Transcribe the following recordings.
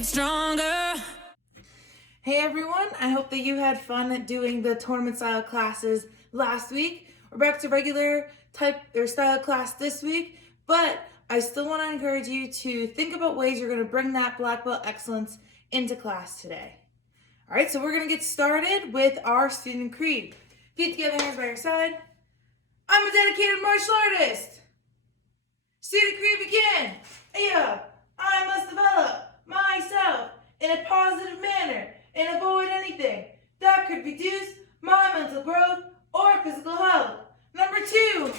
get stronger. Hey everyone, I hope that you had fun doing the tournament style classes last week. We're back to regular type or style class this week, but I still want to encourage you to think about ways you're going to bring that black belt excellence into class today. All right, so we're going to get started with our student creed. Feet together, hands by your side. I'm a dedicated martial artist. Student creed begin. I must develop myself in a positive manner and avoid anything that could reduce my mental growth or physical health. Number 2,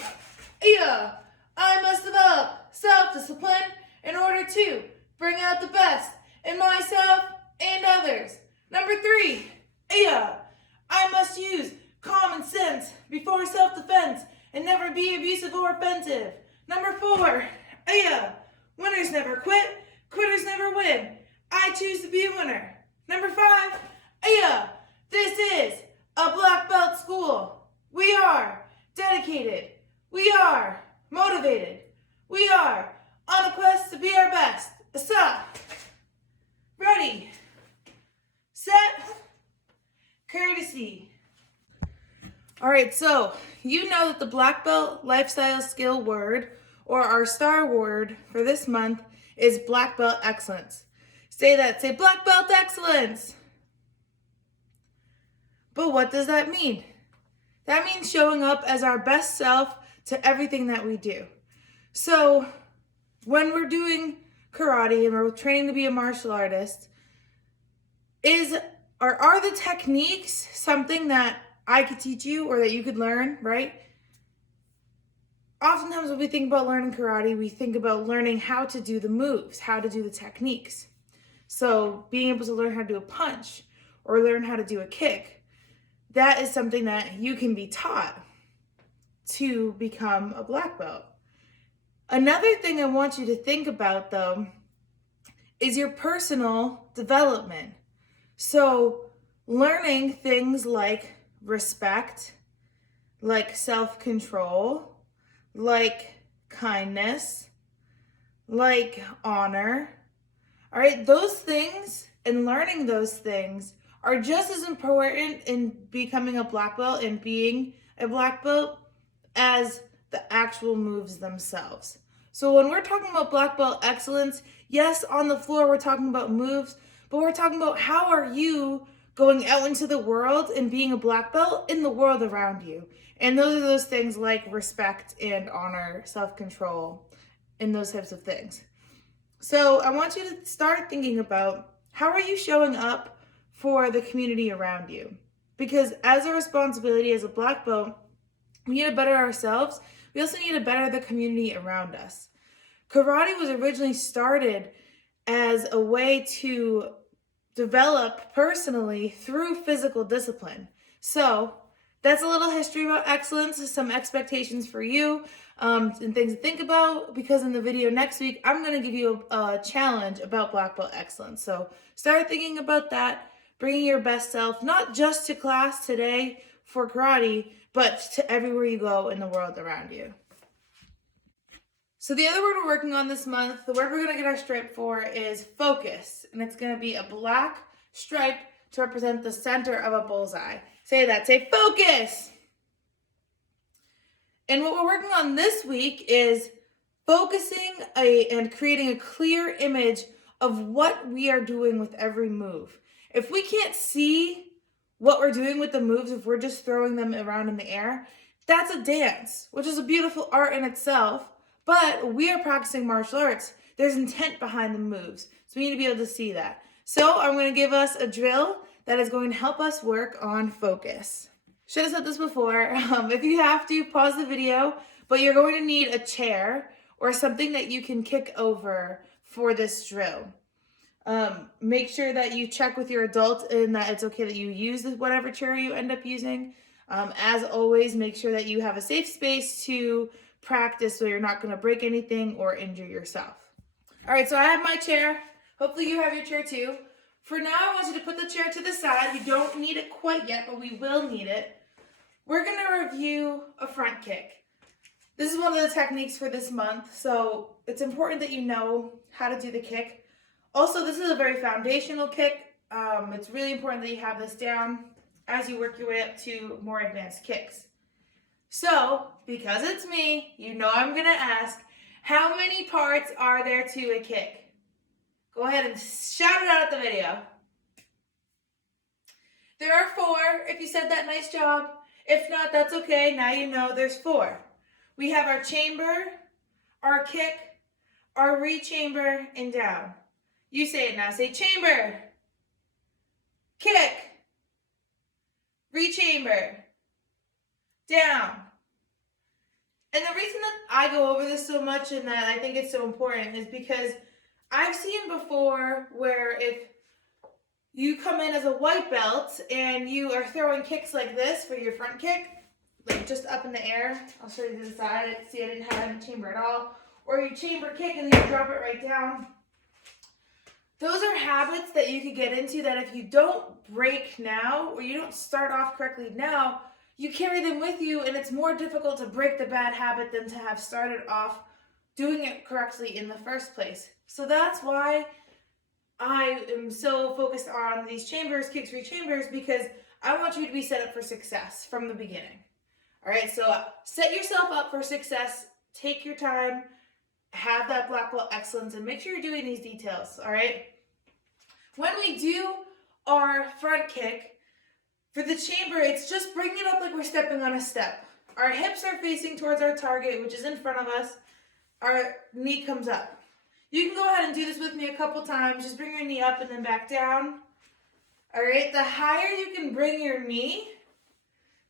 I must develop self-discipline in order to bring out the best in myself and others. Number 3, I must use common sense before self-defense and never be abusive or offensive. Number 4, winners never quit, quitters never win. I choose to be a winner. Number 5, this is a black belt school. We are dedicated. We are motivated. We are on a quest to be our best. Asa. Ready. Set. Courtesy. All right, so you know that the black belt lifestyle skill word, or our star word for this month, is black belt excellence. Say that. Say black belt excellence. But what does that mean? That means showing up as our best self to everything that we do. So when we're doing karate and we're training to be a martial artist, are the techniques something that I could teach you or that you could learn, right? Oftentimes when we think about learning karate, we think about learning how to do the moves, how to do the techniques. So being able to learn how to do a punch or learn how to do a kick, that is something that you can be taught to become a black belt. Another thing I want you to think about, though, is your personal development. So learning things like respect, like self-control, like kindness, like honor. All right, those things and learning those things are just as important in becoming a black belt and being a black belt as the actual moves themselves. So when we're talking about black belt excellence, yes, on the floor we're talking about moves, but we're talking about how are you going out into the world and being a black belt in the world around you. And those are those things like respect and honor, self-control, and those types of things. So I want you to start thinking about how are you showing up for the community around you? Because as a responsibility as a black belt, we need to better ourselves. We also need to better the community around us. Karate was originally started as a way to develop personally through physical discipline. So that's a little history about excellence, some expectations for you, and things to think about, because in the video next week, I'm going to give you a challenge about black belt excellence. So start thinking about that, bringing your best self, not just to class today for karate, but to everywhere you go in the world around you. So the other word we're working on this month, the word we're going to get our stripe for, is focus. And it's going to be a black stripe to represent the center of a bullseye. Say that. Say focus. And what we're working on this week is focusing and creating a clear image of what we are doing with every move. If we can't see what we're doing with the moves, if we're just throwing them around in the air, that's a dance, which is a beautiful art in itself. But we are practicing martial arts. There's intent behind the moves. So we need to be able to see that. So I'm going to give us a drill that is going to help us work on focus. Should have said this before. If you have to, pause the video, but you're going to need a chair or something that you can kick over for this drill. Make sure that you check with your adult and that it's okay that you use whatever chair you end up using. As always, make sure that you have a safe space to practice so you're not going to break anything or injure yourself. All right, so I have my chair. Hopefully you have your chair too. For now, I want you to put the chair to the side. We don't need it quite yet, but we will need it. We're going to review a front kick. This is one of the techniques for this month, so it's important that you know how to do the kick. Also, this is a very foundational kick. It's really important that you have this down as you work your way up to more advanced kicks. So, because it's me, you know I'm going to ask, how many parts are there to a kick? Go ahead and shout it out at the video. There are 4. If you said that, nice job. If not, that's okay. Now you know there's 4. We have our chamber, our kick, our re-chamber, and down. You say it now. Say chamber, kick, re-chamber, down. And the reason that I go over this so much and that I think it's so important is because I've seen before where if you come in as a white belt and you are throwing kicks like this for your front kick, like just up in the air. I'll show you to the side. See, I didn't have any chamber at all. Or you chamber kick and then you drop it right down. Those are habits that you could get into that if you don't break now or you don't start off correctly now, you carry them with you, and it's more difficult to break the bad habit than to have started off doing it correctly in the first place. So that's why I am so focused on these chambers, kicks, re-chambers, because I want you to be set up for success from the beginning. All right, so set yourself up for success. Take your time, have that black belt excellence, and make sure you're doing these details, all right? When we do our front kick, for the chamber, it's just bringing it up like we're stepping on a step. Our hips are facing towards our target, which is in front of us. Our knee comes up. You can go ahead and do this with me a couple times. Just bring your knee up and then back down. All right, the higher you can bring your knee,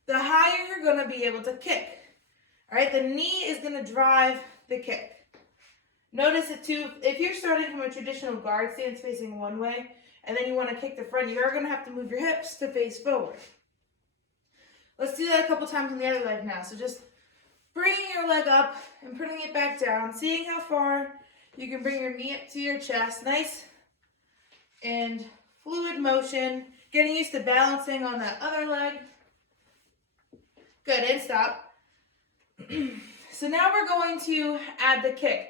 the higher you're going to be able to kick. All right, the knee is going to drive the kick. Notice it too, if you're starting from a traditional guard stance facing one way, and then you want to kick the front, you are going to have to move your hips to face forward. Let's do that a couple times on the other leg now. So just bringing your leg up and putting it back down, seeing how far you can bring your knee up to your chest. Nice and fluid motion, getting used to balancing on that other leg. Good, and stop. So now we're going to add the kick.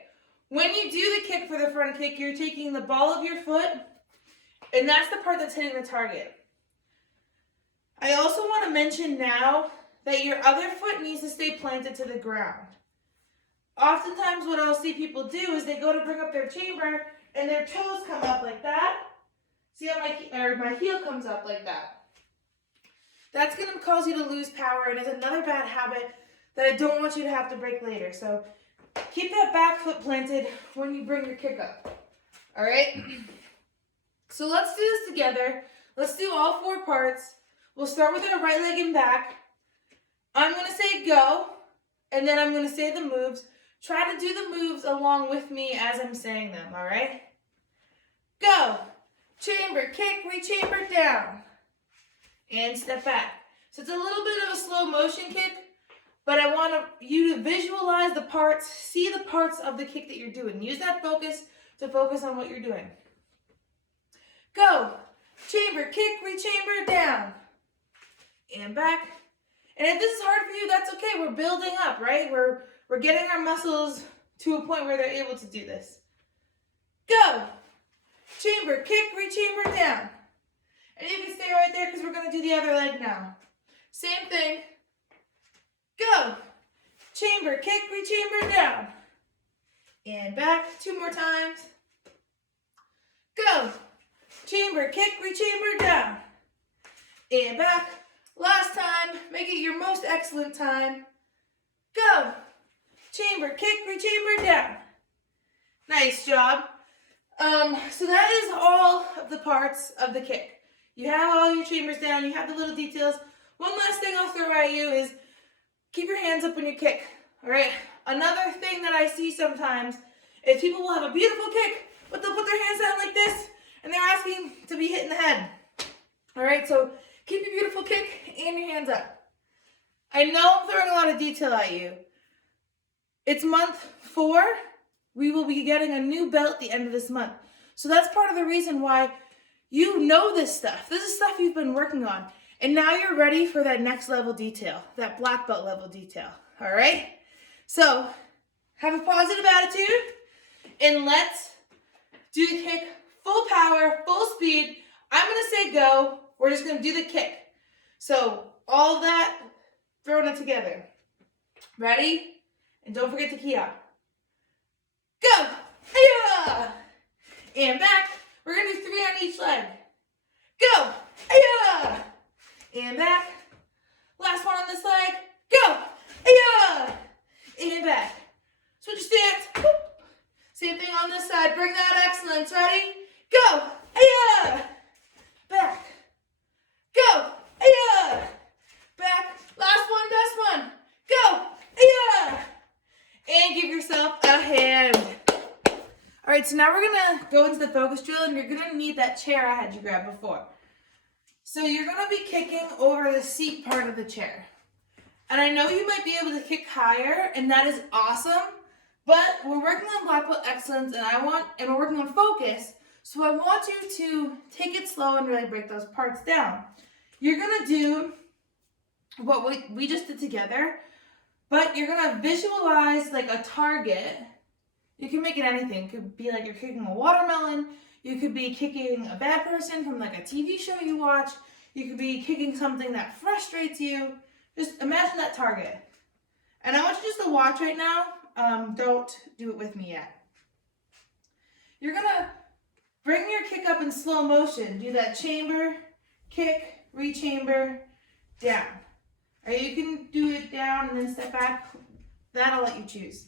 When you do the kick for the front kick, you're taking the ball of your foot, and that's the part that's hitting the target. I also want to mention now that your other foot needs to stay planted to the ground. Oftentimes what I'll see people do is they go to bring up their chamber and their toes come up like that. See how my heel comes up like that. That's going to cause you to lose power, and is another bad habit that I don't want you to have to break later. So keep that back foot planted when you bring your kick up. All right? So let's do this together. Let's do all 4 parts. We'll start with our right leg and back. I'm going to say go, and then I'm going to say the moves. Try to do the moves along with me as I'm saying them, all right? Go. Chamber, kick, re-chamber, down. And step back. So it's a little bit of a slow motion kick, but I want you to visualize the parts, see the parts of the kick that you're doing. Use that focus to focus on what you're doing. Go. Chamber, kick, re-chamber, down. And back. And if this is hard for you, that's okay. We're building up, right? We're getting our muscles to a point where they're able to do this. Go. Chamber, kick, re-chamber, down. And you can stay right there because we're going to do the other leg now. Same thing. Go. Chamber, kick, re-chamber, down. And back. 2 more times. Go. Chamber, kick, re-chamber, down. And back. Last time. Make it your most excellent time. Go. Chamber, kick, re-chamber, down. Nice job. So that is all of the parts of the kick. You have all your chambers down. You have the little details. One last thing I'll throw at you is keep your hands up when you kick. All right. Another thing that I see sometimes is people will have a beautiful kick, but they'll put their hands down like this, and they're asking to be hit in the head. All right. So keep your beautiful kick and your hands up. I know I'm throwing a lot of detail at you. It's month 4. We will be getting a new belt at the end of this month. So that's part of the reason why you know this stuff. This is stuff you've been working on. And now you're ready for that next level detail, that black belt level detail. All right? So have a positive attitude, and let's do the kick full power, full speed. I'm gonna say go. We're just gonna do the kick. So all that, throwing it together. Ready? And don't forget to key up. Go! Hi-ya! And back. We're gonna do 3 on each leg. Go! Hi-ya! And back. Last one on this leg. Go! Hi-ya! And back. Switch your stance. Whoop. Same thing on this side. Bring that excellence. Ready? Go! Hi-ya! Back. Go! Hi-ya! Back. Last one, best one. Go! Hi-ya! And give yourself a hand. All right, so now we're gonna go into the focus drill, and you're gonna need that chair I had you grab before. So you're gonna be kicking over the seat part of the chair. And I know you might be able to kick higher, and that is awesome, but we're working on black belt excellence, and we're working on focus, so I want you to take it slow and really break those parts down. You're gonna do what we just did together, but you're gonna visualize like a target. You can make it anything. It could be like you're kicking a watermelon. You could be kicking a bad person from like a TV show you watch. You could be kicking something that frustrates you. Just imagine that target. And I want you just to watch right now. Don't do it with me yet. You're gonna bring your kick up in slow motion. Do that chamber, kick, re-chamber, down. Or you can do it down and then step back. That I'll let you choose.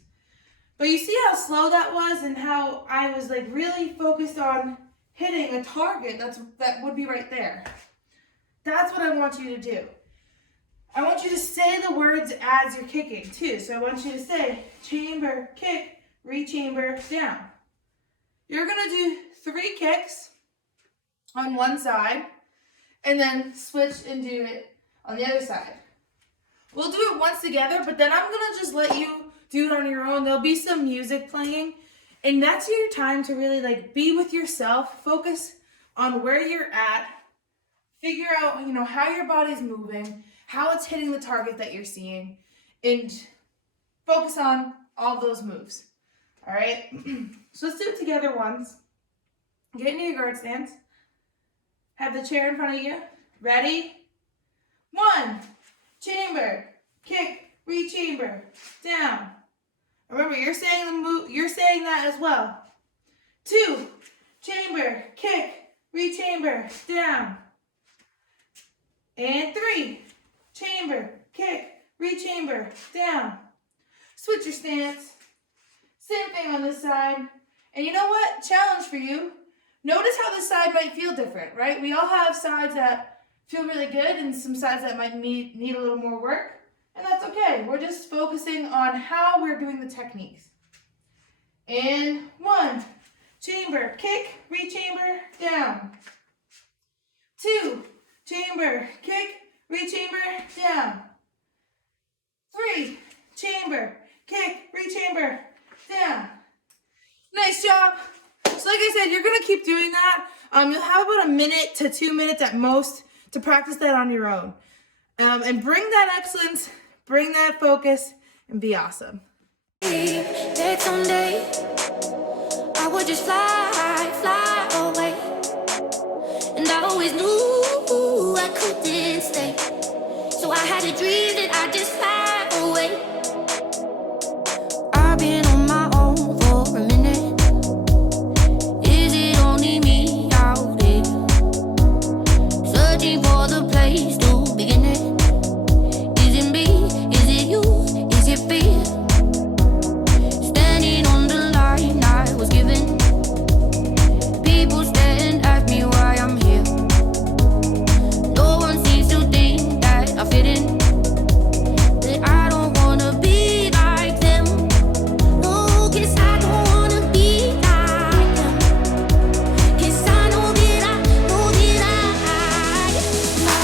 But you see how slow that was and how I was like really focused on hitting a target that would be right there. That's what I want you to do. I want you to say the words as you're kicking too. So I want you to say chamber, kick, re-chamber, down. You're gonna do 3 kicks on one side and then switch and do it on the other side. We'll do it once together, but then I'm gonna just let you do it on your own. There'll be some music playing, and that's your time to really like be with yourself, focus on where you're at, figure out, how your body's moving, how it's hitting the target that you're seeing, and focus on all those moves. All right, so let's do it together once. Get into your guard stance. Have the chair in front of you. Ready? 1, chamber, kick, re-chamber, down. Remember, you're saying the move. You're saying that as well. 2, chamber, kick, re-chamber, down. And 3, chamber, kick, re-chamber, down. Switch your stance. Same thing on this side. And you know what? Challenge for you. Notice how this side might feel different, right? We all have sides that feel really good and some sides that might need a little more work. And that's okay. We're just focusing on how we're doing the techniques. And 1, chamber, kick, re-chamber, down. 2, chamber, kick, re-chamber, down. 3, chamber, kick, re-chamber, down. Nice job. So like I said, you're going to keep doing that. You'll have about 1 minute to 2 minutes at most to practice that on your own. And bring that excellence, bring that focus, and be awesome. That someday I would just fly away. And I always knew I couldn't stay. So I had a dream that I'd just fly away. I've been on my own for a minute. Is it only me out there? Searching for the place to begin it. Is it me? Is it you? Is it fear? Standing on the line I was given. People stare and ask me why I'm here. No one seems to think that I fit in. That I don't wanna be like them. No, 'cause I don't wanna be like them. 'Cause I know that I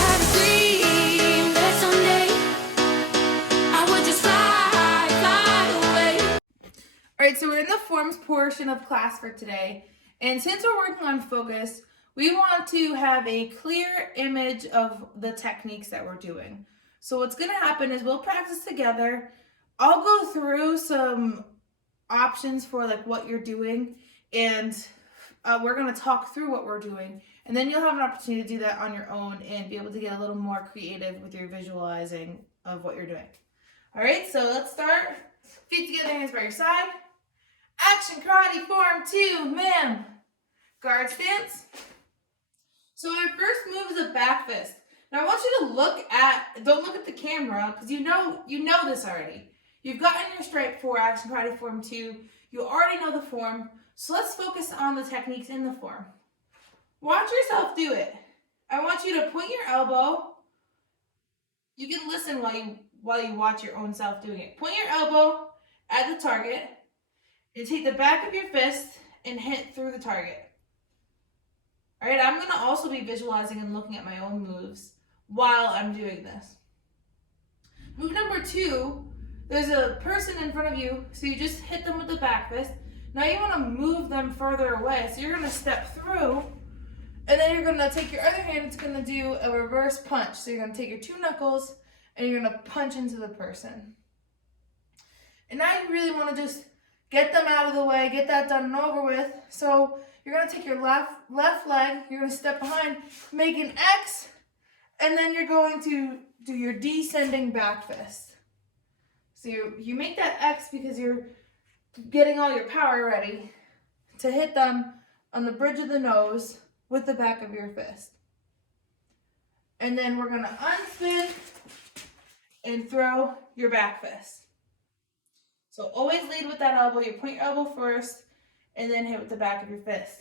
had a dream that someday I would just fly away. All right, so we're in the forms portion of class for today. And since we're working on focus, we want to have a clear image of the techniques that we're doing. So what's going to happen is we'll practice together. I'll go through some options for like what you're doing and we're going to talk through what we're doing, and then you'll have an opportunity to do that on your own and be able to get a little more creative with your visualizing of what you're doing. All right, so let's start. Feet together, hands by your side. Action karate form 2, ma'am. Guard stance. So our first move is a back fist. Now I want you to don't look at the camera, because you know this already. You've gotten your stripe for action karate form 2. You already know the form. So let's focus on the techniques in the form. Watch yourself do it. I want you to point your elbow. You can listen while you watch your own self doing it. Point your elbow at the target and take the back of your fist and hit through the target. All right, I'm going to also be visualizing and looking at my own moves while I'm doing this. Move number 2, there's a person in front of you, so you just hit them with the back fist. Now you want to move them further away, so you're going to step through, and then you're going to take your other hand, it's going to do a reverse punch. So you're going to take your 2 knuckles, and you're going to punch into the person. And now you really want to just get them out of the way, get that done and over with. So you're going to take your left leg, you're going to step behind, make an X, and then you're going to do your descending back fist. So you make that X because you're getting all your power ready to hit them on the bridge of the nose with the back of your fist. And then we're going to unspin and throw your back fist. So always lead with that elbow. You point your elbow first and then hit with the back of your fist.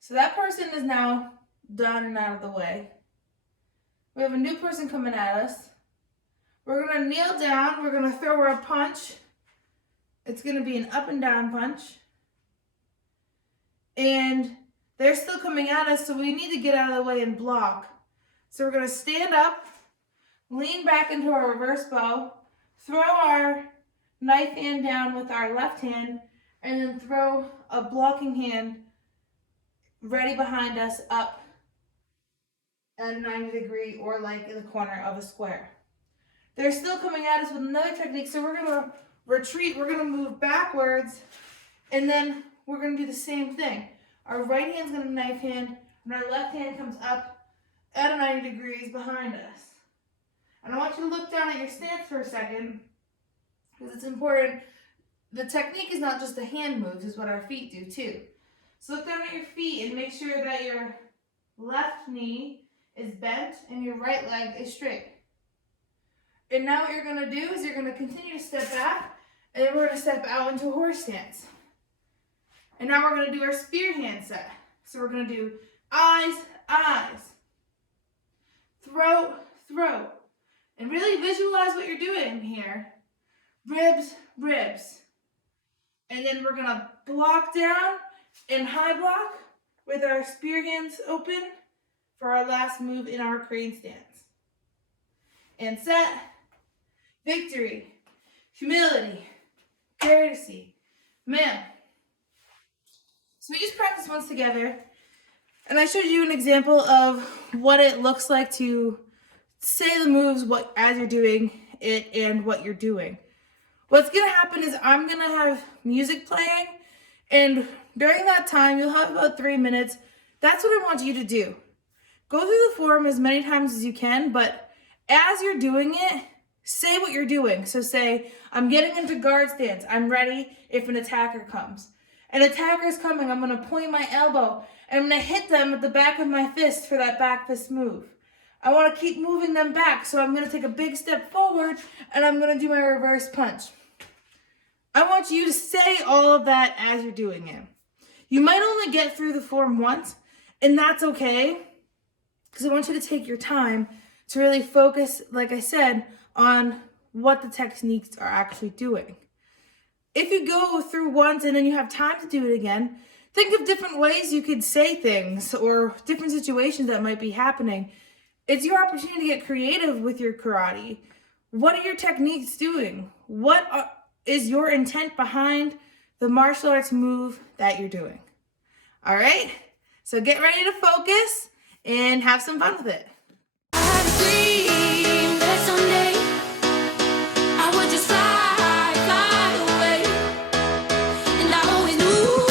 So that person is now done and out of the way. We have a new person coming at us. We're going to kneel down. We're going to throw our punch. It's going to be an up and down punch. And they're still coming at us, so we need to get out of the way and block. So we're going to stand up, lean back into our reverse bow, throw our knife hand down with our left hand, and then throw a blocking hand ready behind us up at a 90-degree or like in the corner of a square. They're still coming at us with another technique, so we're going to retreat. We're going to move backwards, and then we're going to do the same thing. Our right hand's going to knife hand, and our left hand comes up at a 90 degrees behind us. And I want you to look down at your stance for a second, because it's important. The technique is not just the hand moves, it's what our feet do too. So look down at your feet and make sure that your left knee is bent and your right leg is straight. And now what you're going to do is you're going to continue to step back, and then we're going to step out into a horse stance. And now we're going to do our spear hand set. So we're going to do eyes, eyes, throat, throat. And really visualize what you're doing here. Ribs, ribs. And then we're going to block down and high block with our spear hands open for our last move in our crane stance. And set. Victory, humility, courtesy, ma'am. So we just practiced once together, and I showed you an example of what it looks like to say the moves as you're doing it and what you're doing. What's going to happen is I'm going to have music playing, and during that time, you'll have about 3 minutes. That's what I want you to do. Go through the form as many times as you can, but as you're doing it, say what you're doing. So say, I'm getting into guard stance. I'm ready if an attacker comes. An attacker is coming. I'm going to point my elbow, and I'm going to hit them with the back of my fist for that back fist move. I want to keep moving them back, so I'm going to take a big step forward, and I'm going to do my reverse punch. I want you to say all of that as you're doing it. You might only get through the form once, and that's okay, because I want you to take your time to really focus, like I said, on what the techniques are actually doing. If you go through once and then you have time to do it again, think of different ways you could say things or different situations that might be happening. It's your opportunity to get creative with your karate. What are your techniques doing? What is your intent behind the martial arts move that you're doing? All right? So get ready to focus and have some fun with it. I had a dream that someday I would just fly away. And I always knew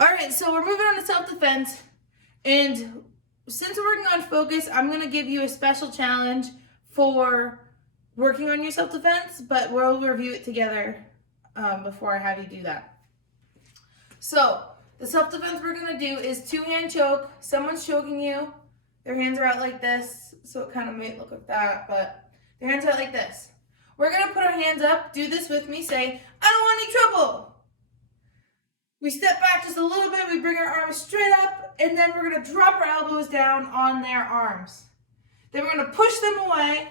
All right, so we're moving on to self-defense. And since we're working on focus, I'm going to give you a special challenge for working on your self-defense, but we'll review it together before I have you do that. So the self-defense we're going to do is two-hand choke. Someone's choking you. Their hands are out like this, so it kind of might look like that, but their hands are out like this. We're going to put our hands up. Do this with me. Say, I don't want any trouble. We step back just a little bit. We bring our arms straight up, and then we're going to drop our elbows down on their arms. Then we're going to push them away.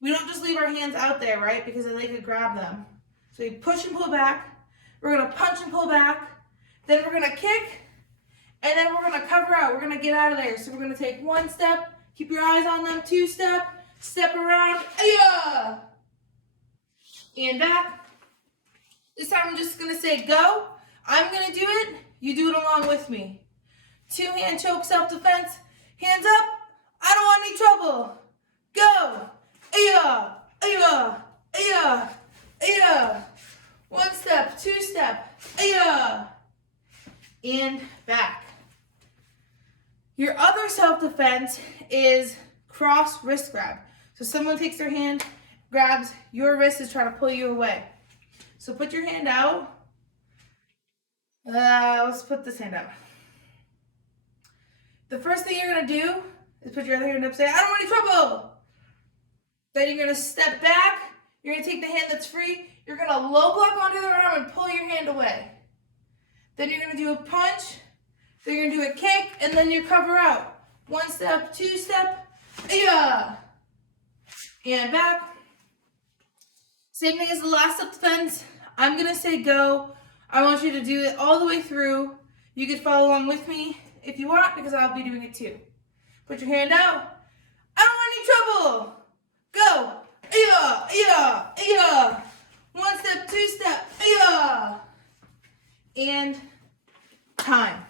We don't just leave our hands out there, right? Because they could grab them. So we push and pull back. We're going to punch and pull back. Then we're going to kick. And then we're going to cover out. We're going to get out of there. So we're going to take one step. Keep your eyes on them. Two step. Step around. Ayah! And back. This time I'm just going to say go. I'm going to do it. You do it along with me. Two-hand choke self-defense. Hands up. I don't want any trouble. Go. Ayah. Ayah. Ayah. Ayah. One step. Two step. Ayah. And back. Your other self-defense is cross wrist grab. So someone takes their hand, grabs your wrist, is trying to pull you away. So put your hand out. Let's put this hand out. The first thing you're going to do is put your other hand up and say, I don't want any trouble. Then you're going to step back. You're going to take the hand that's free. You're going to low block onto their arm and pull your hand away. Then you're going to do a punch. Then you're going to do a kick. And then you cover out. One step, two step. Yeah. And back. Same thing as the last self-defense. I'm going to say go. I want you to do it all the way through. You can follow along with me if you want, because I'll be doing it too. Put your hand out. I don't want any trouble. Go. Yeah, yeah, yeah. One step, two step. Yeah. And time.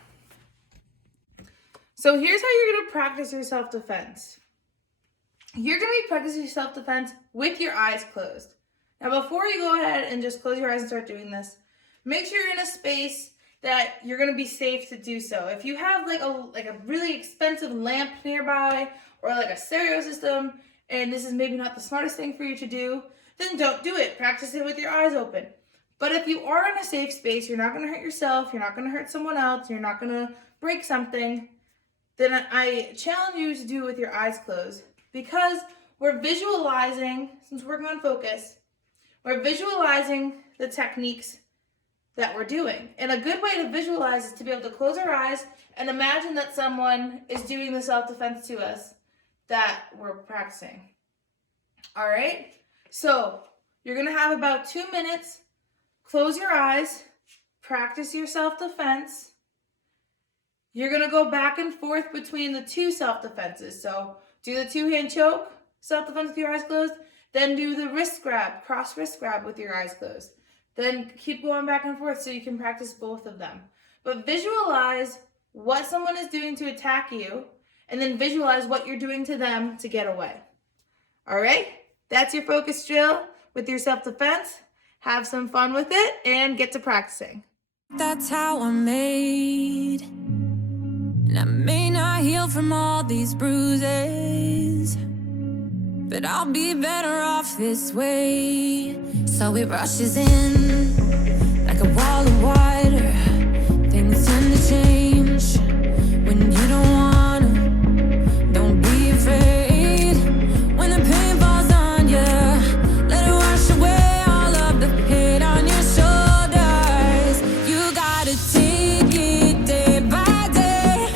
So here's how you're going to practice your self-defense. You're going to be practicing your self-defense with your eyes closed. Now, before you go ahead and just close your eyes and start doing this, make sure you're in a space that you're going to be safe to do so. If you have like a really expensive lamp nearby or like a stereo system, and this is maybe not the smartest thing for you to do, then don't do it. Practice it with your eyes open. But if you are in a safe space, you're not going to hurt yourself, you're not going to hurt someone else, you're not going to break something, then I challenge you to do it with your eyes closed, because we're visualizing, since we're working on focus, we're visualizing the techniques that we're doing. And a good way to visualize is to be able to close our eyes and imagine that someone is doing the self-defense to us that we're practicing. All right? So you're going to have about 2 minutes. Close your eyes. Practice your self-defense. You're going to go back and forth between the two self-defenses. So do the two-hand choke, self-defense with your eyes closed. Then do the wrist grab, cross wrist grab with your eyes closed. Then keep going back and forth so you can practice both of them. But visualize what someone is doing to attack you, and then visualize what you're doing to them to get away. All right? That's your focus drill with your self-defense. Have some fun with it and get to practicing. That's how I'm made. And I may not heal from all these bruises, but I'll be better off this way. So it rushes in like a wall of water. Things tend to change when you don't wanna. Don't be afraid when the pain falls on you. Let it wash away all of the hate on your shoulders. You gotta take it day by day.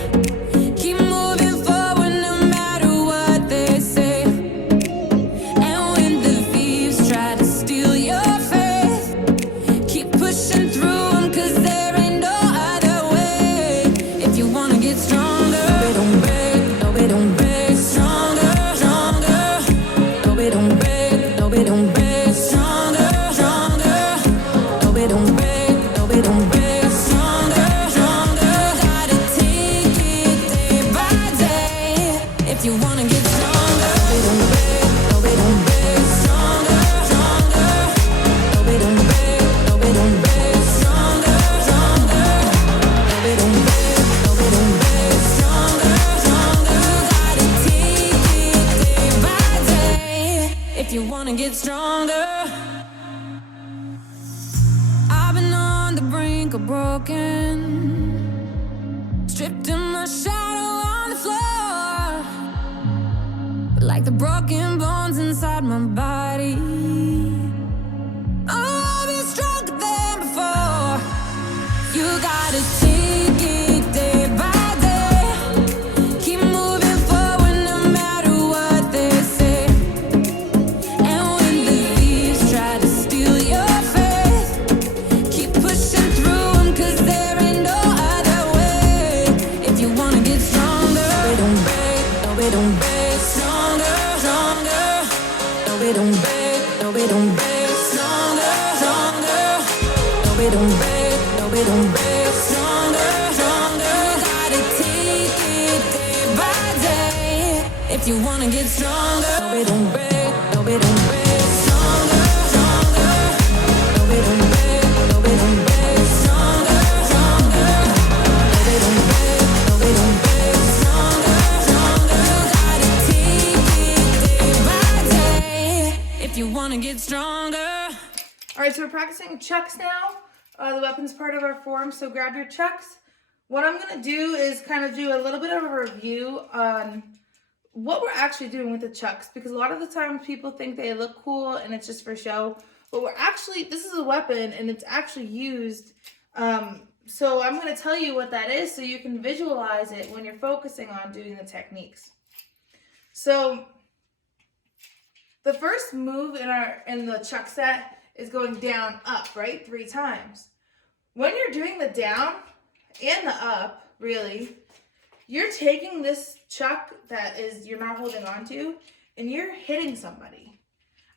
Keep moving forward no matter what they say. And when the thieves try to steal your faith, keep pushing through them, 'cause stronger. I've been on the brink of broken, stripped in my shadow on the floor, but like the broken bones inside my body, I'll be stronger than before. You gotta take it day by day, keep moving forward no matter what they say. And when the thieves try to steal your faith, keep pushing through them, 'cause there ain't no other way. If you wanna get stronger, no, we don't break, no, we don't break. Stronger, stronger, no, we don't break, no, we don't break. Stronger, stronger, no, we don't break, no, we don't break. Stronger, stronger, gotta take it day by day. If you wanna get stronger, no, we don't break, no, we don't break. Stronger, stronger, no, we don't break, no, we don't break. Stronger, stronger, no, we don't break, no, we don't break. Stronger, stronger, gotta take it day by day. If you wanna get stronger. All right, so we're practicing chucks now. The weapons part of our form, so grab your chucks. What I'm gonna do is kind of do a little bit of a review on what we're actually doing with the chucks, because a lot of the times people think they look cool and it's just for show, but this is a weapon and it's actually used. So I'm gonna tell you what that is so you can visualize it when you're focusing on doing the techniques. So the first move in the chuck set is going down, up, right? 3 times. When you're doing the down and the up, really, you're taking this chuck that you're not holding on to, and you're hitting somebody,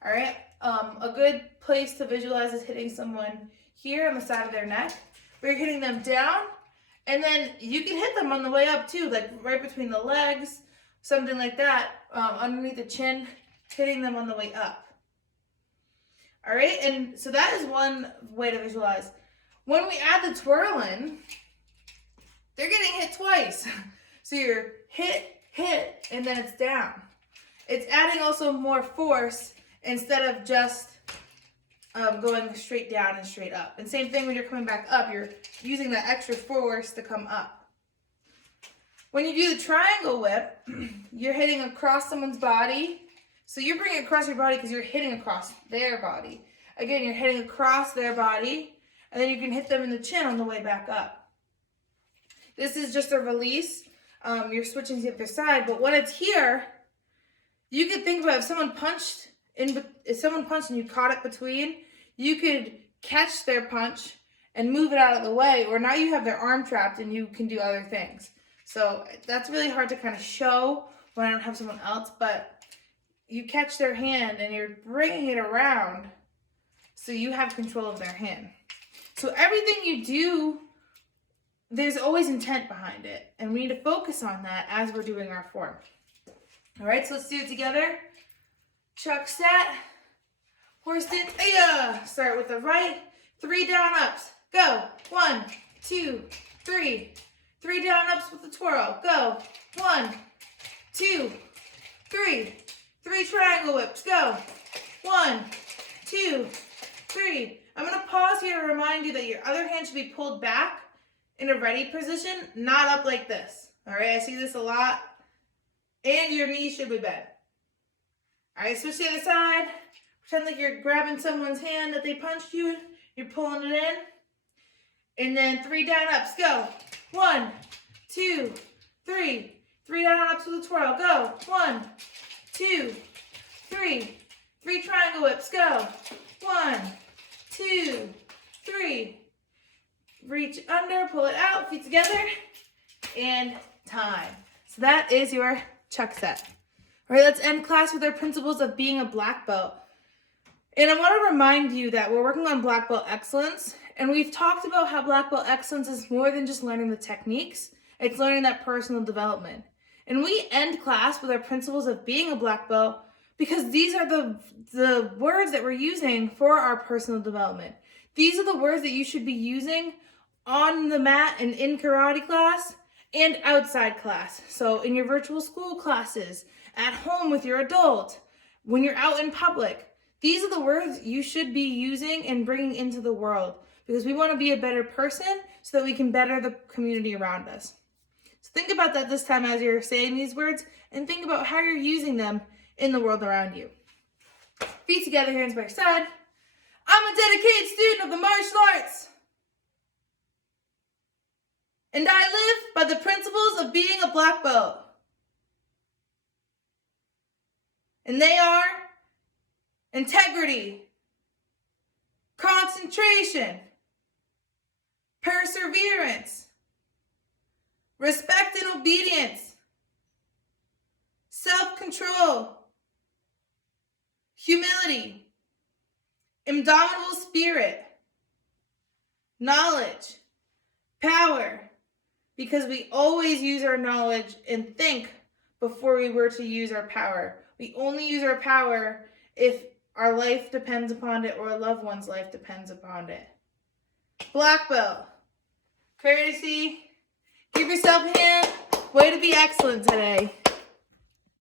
all right? A good place to visualize is hitting someone here on the side of their neck, where you're hitting them down, and then you can hit them on the way up too, like right between the legs, something like that, underneath the chin, hitting them on the way up. All right, and so that is one way to visualize. When we add the twirl in, they're getting hit twice. So you're hit, and then it's down. It's adding also more force instead of just going straight down and straight up. And same thing when you're coming back up, you're using that extra force to come up. When you do the triangle whip, you're hitting across someone's body. So you're bringing it across your body because you're hitting across their body. Again, you're hitting across their body, and then you can hit them in the chin on the way back up. This is just a release. You're switching to the other side, but when it's here, you could think about if someone punched and you caught it between, you could catch their punch and move it out of the way, or now you have their arm trapped and you can do other things. So that's really hard to kind of show when I don't have someone else, but you catch their hand and you're bringing it around so you have control of their hand. So everything you do, there's always intent behind it, and we need to focus on that as we're doing our form. All right, so let's do it together. Chuck set, horse in, start with the right, 3 down ups, go, 1, 2, 3, 3 down ups with the twirl, go, 1, 2, 3, 3 triangle whips, go, 1, 2, 3. I'm gonna pause here to remind you that your other hand should be pulled back in a ready position, not up like this. All right, I see this a lot. And your knees should be bent. All right, switch to the other side. Pretend like you're grabbing someone's hand that they punched you. You're pulling it in. And then 3 down ups, go. 1, 2, 3. 3 down ups with a twirl, go. 1, 2, 3. 3 triangle whips, go. 1, 2, 3. Reach under, pull it out, feet together, and time. So that is your chuck set. All right, let's end class with our principles of being a black belt. And I want to remind you that we're working on black belt excellence, and we've talked about how black belt excellence is more than just learning the techniques. It's learning that personal development. And we end class with our principles of being a black belt because these are the words that we're using for our personal development. These are the words that you should be using on the mat and in karate class and outside class. So in your virtual school classes, at home with your adult, when you're out in public. These are the words you should be using and bringing into the world because we want to be a better person so that we can better the community around us. So think about that this time as you're saying these words and think about how you're using them in the world around you. Feet together, hands by your side. I'm a dedicated student of the martial arts. And I live by the principles of being a black belt. And they are integrity, concentration, perseverance, respect and obedience, self-control, humility, indomitable spirit, knowledge, power, because we always use our knowledge and think before we were to use our power. We only use our power if our life depends upon it or a loved one's life depends upon it. Black belt. Courtesy. Give yourself a hand. Way to be excellent today.